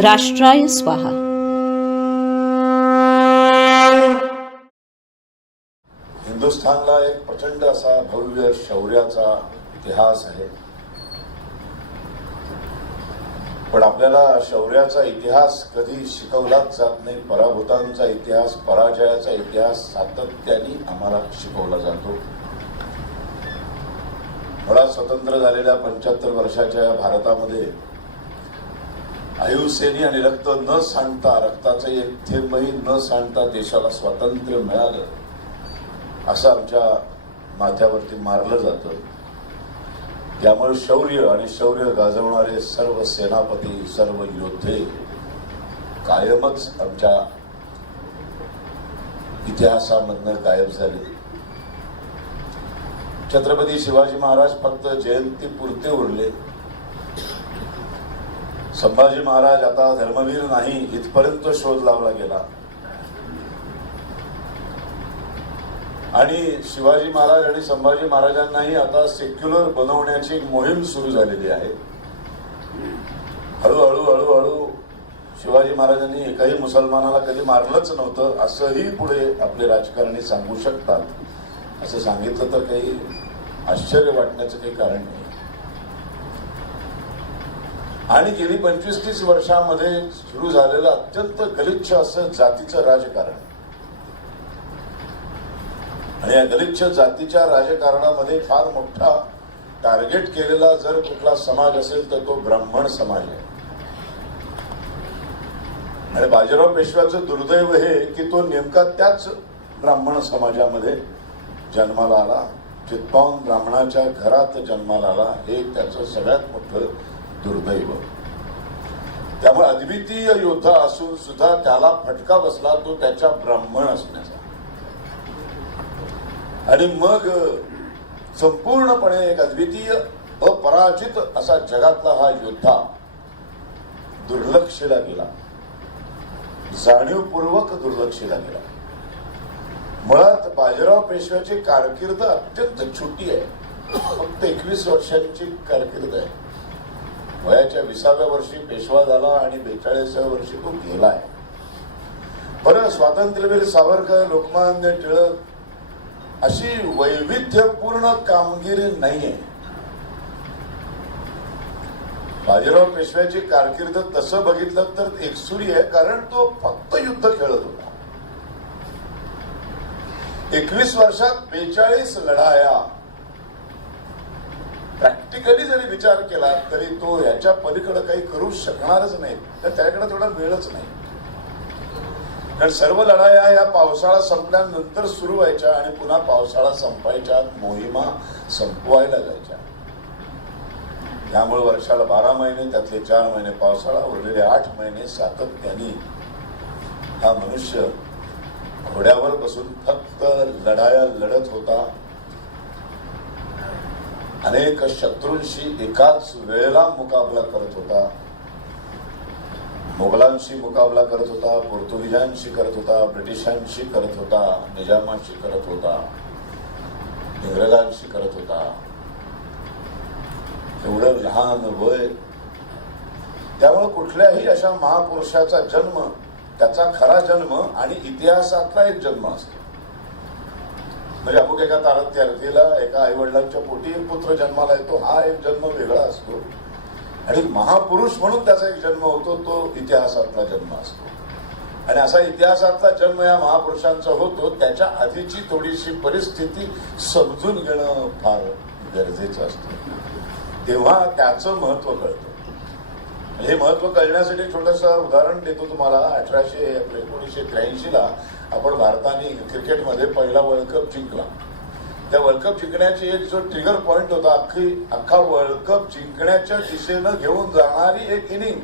राष्ट्राय स्वाहा. हिंदुस्थानला एक प्रचंड असा भव्य शौर्याचा इतिहास आहे. पण आपल्याला शौर्याचा इतिहास कधी शिकवलाच जात नाही. पराभूतांचा इतिहास पराजयाचा इतिहास सातत्याने आम्हाला शिकवला जातो. मला स्वतंत्र झालेल्या पंच्याहत्तर वर्षाच्या भारतामध्ये आयुसेनी आणि रक्त न सांडता रक्ताचं एक थेंबही न सांडता देशाला स्वातंत्र्य मिळालं असं आमच्या माथ्यावरती मारलं जातं. त्यामुळे शौर्य आणि शौर्य गाजवणारे सर्व सेनापती सर्व योद्धे कायमच आमच्या इतिहासामधनं गायब झाले. छत्रपती शिवाजी महाराज फक्त जयंती पुरते उरले. संभाजी महाराज आता धर्मवीर नाही इथपर्यंत शोध लावला गेला. आणि शिवाजी महाराज आणि संभाजी महाराजांनाही आता सेक्युलर बनवण्याची मोहीम सुरू झालेली आहे. हळूहळू हळूहळू शिवाजी महाराजांनी एकाही मुसलमानाला कधी मारलंच नव्हतं असंही पुढे आपले राजकारणी सांगू शकतात. असं सांगितलं तर काही आश्चर्य वाटण्याचं काही कारण नाही. आणि गेली पंचवीस तीस वर्षामध्ये सुरू झालेलं अत्यंत गलिच्छ असं जातीचं राजकारण. आणि या गलिच्छ जातीच्या राजकारणामध्ये फार मोठा टार्गेट केलेला जर कुठला समाज असेल तर तो ब्राह्मण समाज आहे. आणि बाजीराव पेशव्याचं दुर्दैव हे की तो नेमका त्याच ब्राह्मण समाजामध्ये जन्माला आला. चित्पावून ब्राह्मणाच्या घरात जन्माला आला. हे त्याचं सगळ्यात मोठं दुर्दैव. त्यामुळे अद्वितीय योद्धा असून सुद्धा त्याला फटका बसला तो त्याच्या ब्राह्मण असण्याचा. आणि मग संपूर्णपणे एक अद्वितीय अपराजित असा जगातला हा योद्धा दुर्लक्षला गेला. जाणीवपूर्वक दुर्लक्षला गेला. मुळात बाजीराव पेशव्याची कारकीर्द अत्यंत छोटी आहे. फक्त एकवीस वर्षांची कारकीर्द आहे. वयाच्या विसाव्या वर्षी पेशवा झाला आणि बेचाळीसाव्या वर्षी तो गेलाय. बरं स्वातंत्र्यवीर सावरकर लोकमान्य टिळक अशी वैविध्यपूर्ण कामगिरी नाहीये. बाजीराव पेशव्याची कारकीर्द तसं बघितलं तर एकसुरी आहे कारण तो फक्त युद्ध खेळत होता. एकवीस वर्षात बेचाळीस लढाया. प्रॅक्टिकली जरी विचार केला तरी तो याच्या पलीकडे काही करू शकणारच नाही. तर त्याकडे थोडा वेळच नाही. कारण सर्व लढाया या पावसाळा संपल्यानंतर सुरू व्हायच्या आणि पुन्हा पावसाळा संपायच्या मोहिमा संपवायला जायच्या. त्यामुळे वर्षाला बारा महिने त्यातले चार महिने पावसाळा उरलेले आठ महिने सातत्याने हा मनुष्य घोड्यावर बसून फक्त लढाया लढत होता. अनेक शत्रूंशी एकाच वेळेला मुकाबला करत होता. मोगलांशी मुकाबला करत होता पोर्तुगीजांशी करत होता ब्रिटिशांशी करत होता निजामांशी करत होता इंग्रजांशी करत होता. एवढं लहान वय. त्यामुळे कुठल्याही अशा महापुरुषाचा जन्म त्याचा खरा जन्म आणि इतिहासातला एक जन्म असतो. म्हणजे अमुक एका तारत्यर्थीला एका आई वडिलांच्या पोटी एक पुत्र जन्माला येतो हा एक जन्म वेगळा असतो. आणि महापुरुष म्हणून त्याचा एक जन्म होतो तो इतिहासातला जन्म असतो. आणि असा इतिहासातला जन्म या महापुरुषांचा होतो त्याच्या आधीची थोडीशी परिस्थिती समजून घेणं फार गरजेचं असतं. तेव्हा त्याचं महत्त्व कळतं. हे महत्त्व कळण्यासाठी छोटस उदाहरण देतो तुम्हाला अठराशे एकोणीसशे त्र्याऐंशी ला आपण भारताने क्रिकेटमध्ये पहिला वर्ल्ड कप जिंकला. त्या वर्ल्ड कप जिंकण्याची एक जो ट्रिगर पॉइंट होता अख्खी अख्खा वर्ल्ड कप जिंकण्याच्या दिशेनं घेऊन जाणारी एक इनिंग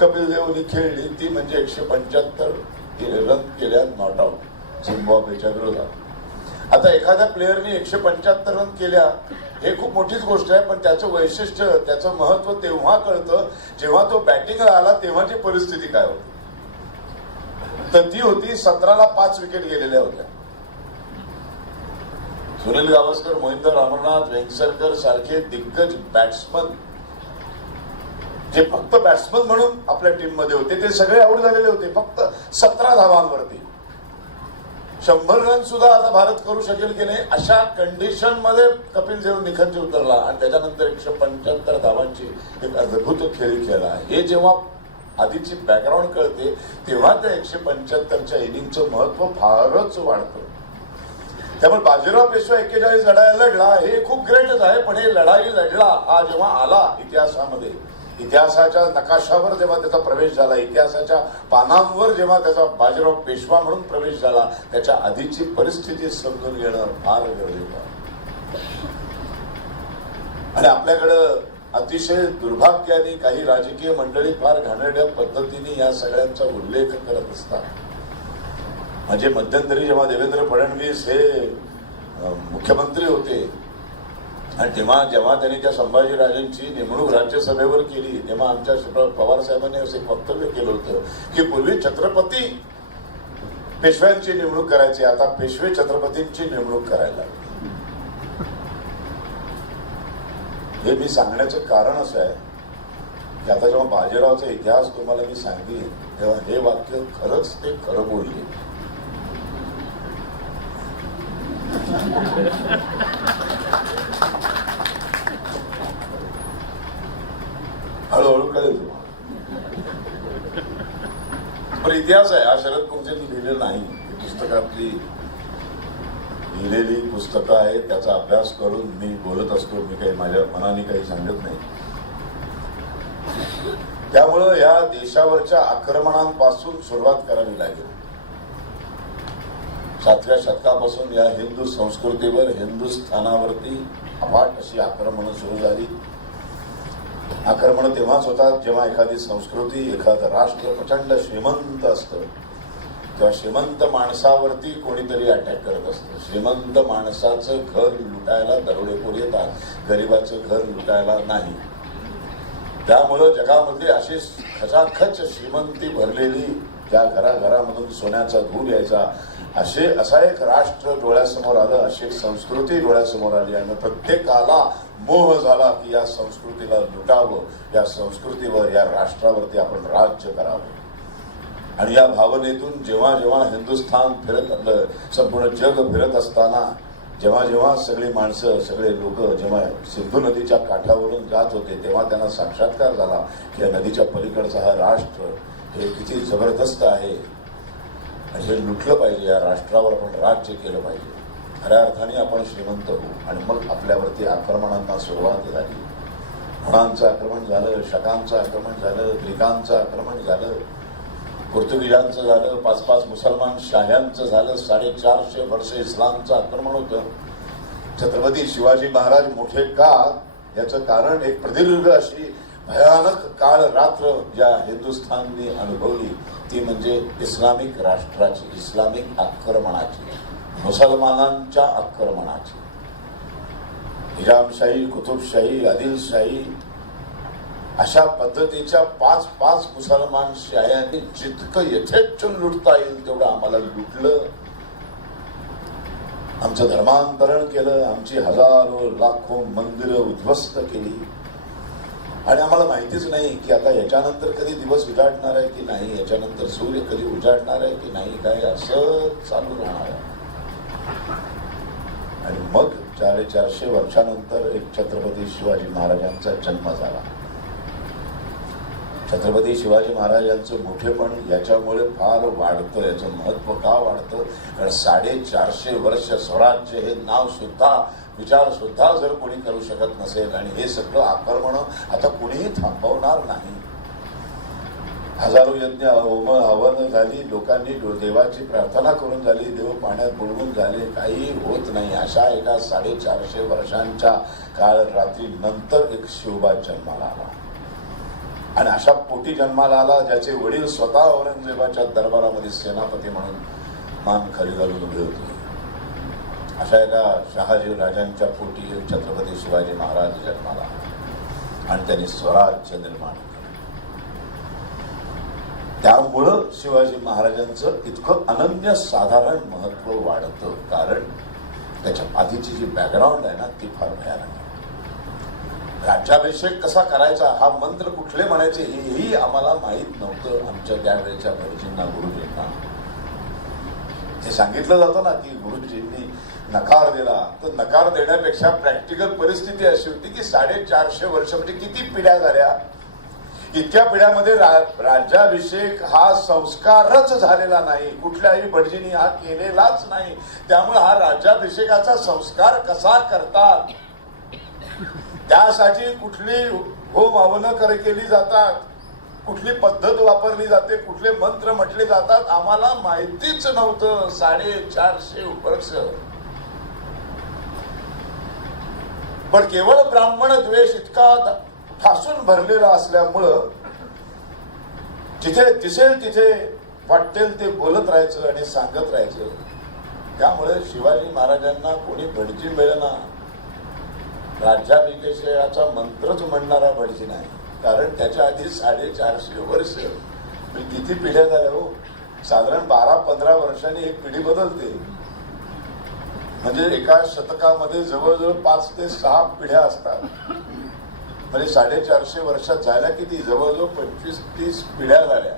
कपिल देवनी खेळली. ती म्हणजे एकशे पंच्याहत्तर रन केल्या नॉट आउट झिम्बाब्वेच्या विरोधात. आता एखाद्या प्लेअरनी एकशे पंच्याहत्तर रन केल्या हे खूप मोठीच गोष्ट आहे पण त्याचं वैशिष्ट्य त्याचं महत्त्व तेव्हा कळतं जेव्हा तो बॅटिंगला आला तेव्हाची परिस्थिती काय होती? तर ती होती सतराला पाच विकेट गेलेल्या होत्या. सुनील गावस्कर मोहिंदर अमरनाथ वेंगसरकर सारखे दिग्गज बॅट्समन जे फक्त बॅट्समन म्हणून आपल्या टीममध्ये होते ते सगळे आऊट झालेले होते फक्त सतरा धावांवरती. शंभर रन सुद्धा आता भारत करू शकेल की नाही अशा कंडिशनमध्ये कपिल देव निखंजी उतरला. आणि त्याच्यानंतर एकशे पंच्याहत्तर धावांची एक अद्भुत खेळी खेळला. हे जेव्हा आधीची बॅकग्राऊंड कळते तेव्हा त्या एकशे पंच्याहत्तरच्या इनिंगचं महत्त्व फारच वाढतं. त्यामुळे बाजीराव पेशवा एक्केचाळीस लढायला लढला हे खूप ग्रेटच आहे पण हे लढाई लढला हा जेव्हा आला इतिहासामध्ये. इतिहासाच्या नकाशावर जेव्हा त्याचा प्रवेश झाला इतिहासाच्या पानांवर जेव्हा त्याचा बाजीराव पेशवा म्हणून प्रवेश झाला त्याच्या आधीची परिस्थिती समजून घेणं फार गरजेचं आणि आपल्याकडं अतिशय दुर्भाग्याने काही राजकीय मंडळी फार घाणेरड्या पद्धतीने या सगळ्यांचा उल्लेख करत असतात. म्हणजे मध्यंतरी जेव्हा देवेंद्र फडणवीस हे मुख्यमंत्री होते आणि तेव्हा जेव्हा त्यांनी त्या संभाजीराजांची नेमणूक राज्यसभेवर केली तेव्हा आमच्या पवार साहेबांनी असे वक्तव्य केलं होतं की पूर्वी छत्रपती पेशव्यांची नेमणूक करायची आता पेशवे छत्रपतींची नेमणूक करायला लागली. हे मी सांगण्याचं कारण असं आहे की आता जेव्हा बाजीरावचा इतिहास तुम्हाला मी सांगेन तेव्हा हे वाक्य खरंच ते खरं बोलले. हळूहळू कळेल तुम्हाला. पण इतिहास आहे हा शरद तुमचे लिहिलेलं नाही. पुस्तकातली लिहिलेली पुस्तकं आहेत त्याचा अभ्यास करून मी बोलत असतो मी काही माझ्या मनाने काही सांगत नाही. त्यामुळं या देशावरच्या आक्रमणांपासून सुरुवात करावी लागेल. सातव्या शतकापासून या हिंदू संस्कृतीवर हिंदुस्थानावरती अफाट अशी आक्रमणं सुरू झाली. आक्रमण तेव्हाच होतात जेव्हा एखादी संस्कृती एखादं राष्ट्र प्रचंड श्रीमंत असतं. तेव्हा श्रीमंत माणसावरती कोणीतरी अटॅक करत असतो. श्रीमंत माणसाचं घर लुटायला दरोडेखोर येतात. गरिबाचं घर लुटायला नाही. त्यामुळं जगामध्ये अशी खचाखच श्रीमंती भरलेली त्या घराघरामधून सोन्याचा धूर यायचा. असे असा एक राष्ट्र डोळ्यासमोर आलं अशी एक संस्कृती डोळ्यासमोर आली आणि प्रत्येकाला मोह झाला की या संस्कृतीला लुटावं या संस्कृतीवर या राष्ट्रावरती आपण राज्य करावं. आणि या भावनेतून जेव्हा जेव्हा हिंदुस्थान फिरत आपलं संपूर्ण जग फिरत असताना जेव्हा जेव्हा सगळी माणसं सगळे लोक जेव्हा सिंधू नदीच्या काठावरून जात होते तेव्हा त्यांना साक्षात्कार झाला की या नदीच्या पलीकडचा हा राष्ट्र हे किती जबरदस्त आहे. आणि हे लुटलं पाहिजे या राष्ट्रावर आपण राज्य केलं पाहिजे. खऱ्या अर्थाने आपण श्रीमंत होऊ आणि मग आपल्यावरती आक्रमणांना सुरुवात झाली. हुणांचं आक्रमण झालं शकांचं आक्रमण झालं ग्रीकांचं आक्रमण झालं. पोर्तुगीजांचं झालं पाच पाच मुसलमान शाह्यांचं झालं साडेचारशे वर्ष इस्लामचं आक्रमण होतं. छत्रपती शिवाजी महाराज मोठे का? याचं कारण एक प्रदीर्घ अशी भयानक काळ रात्र ज्या हिंदुस्थानने अनुभवली ती म्हणजे इस्लामिक राष्ट्राची इस्लामिक आक्रमणाची मुसलमानांच्या आक्रमणाची. निजामशाही कुतुबशाही आदिलशाही अशा पद्धतीच्या पाच पाच मुसलमान शायांनी जितकं यथेच्छ लुटता येईल तेवढं आम्हाला लुटलं. आमचं धर्मांतरण केलं आमची हजारो लाखो मंदिरं उद्ध्वस्त केली. आणि आम्हाला माहितीच नाही की आता याच्यानंतर कधी दिवस उजाडणार आहे की नाही याच्यानंतर सूर्य कधी उजाडणार आहे की नाही काय असं चालू राहणार आहे. आणि मग चारशे वर्षानंतर एक छत्रपती शिवाजी महाराजांचा जन्म झाला. छत्रपती शिवाजी महाराजांचं मोठेपण याच्यामुळे फार वाढतं याचं महत्त्व का वाढतं? कारण साडेचारशे वर्ष स्वराज्य हे नाव सुद्धा विचार सुद्धा जर कोणी करू शकत नसेल आणि हे सगळं आक्रमण आता कुणीही थांबवणार नाही. हजारो यज्ञ होम हवन झाली लोकांनी देवाची प्रार्थना करून झाली देव पाण्यात बुडवून झाले काही होत नाही. अशा एका साडेचारशे वर्षांच्या काळ रात्री नंतर एक शिवबा जन्माला आला. आणि अशा पोटी जन्माला आला ज्याचे वडील स्वतः औरंगजेबाच्या दरबारामध्ये सेनापती म्हणून मान खाली घालून उभे होते. अशा एका शहाजी राजांच्या पोटी छत्रपती शिवाजी महाराज जन्माला आणि त्यांनी स्वराज्य निर्माण केलं. त्यामुळं शिवाजी महाराजांचं इतकं अनन्य साधारण महत्त्व वाढतं कारण त्याच्या आधीची जी बॅकग्राऊंड आहे ना ती फार भयानक आहे. राज्याभिषेक कसा करायचा हा मंत्र कुठले म्हणायचे हेही आम्हाला माहीत नव्हतं आमच्या त्यावेळेच्या गुरुजींना गुरुजींना. हे सांगितलं जातं ना की गुरुजींनी नकार दिला. तर नकार देण्यापेक्षा प्रॅक्टिकल परिस्थिती अशी होती की साडेचारशे वर्ष म्हणजे किती पिढ्या झाल्या? इतक्या पिढ्यामध्ये रा- राज्याभिषेक हा संस्कारच झालेला नाही. कुठल्याही भटजींनी हा केलेलाच नाही. त्यामुळे हा राज्याभिषेकाचा संस्कार कसा करतात? त्यासाठी कुठली हो हवनं करे केली जातात कुठली पद्धत वापरली जाते कुठले मंत्र म्हटले जातात आम्हाला माहितीच नव्हतं. साडेचारशे वर्ष पण केवळ ब्राह्मण द्वेष इतका ठासून भरलेला असल्यामुळं जिथे दिसेल तिथे वाटेल ते बोलत राहायचं आणि सांगत राहायचं. त्यामुळे शिवाजी महाराजांना कोणी भटजी मिळेना. राज्याभिषेकाचा मंत्रच म्हणणारा भटजी नाही. कारण त्याच्या आधी साडेचारशे वर्ष म्हणजे किती पिढ्या झाल्या हो. साधारण बारा पंधरा वर्षांनी एक पिढी बदलते. म्हणजे एका शतकामध्ये जवळजवळ पाच ते सहा पिढ्या असतात. म्हणजे साडेचारशे वर्षात झाल्या किती? जवळजवळ पंचवीस तीस पिढ्या झाल्या.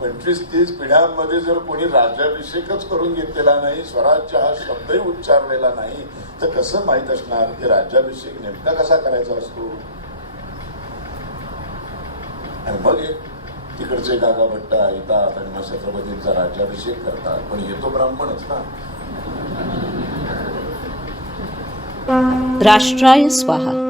पंचवीस तीस पिढ्यांमध्ये जर कोणी राज्याभिषेकच करून घेतलेला नाही स्वराज्य हा शब्दही उच्चारलेला नाही तर कसं माहीत असणार की राज्याभिषेक नेमका कसा करायचा असतो? आणि मग तिकडचे काका भट्टा येतात आणि मग छत्रपतींचा राज्याभिषेक करतात. पण येतो ब्राह्मणच ना. राष्ट्राय स्वाहा.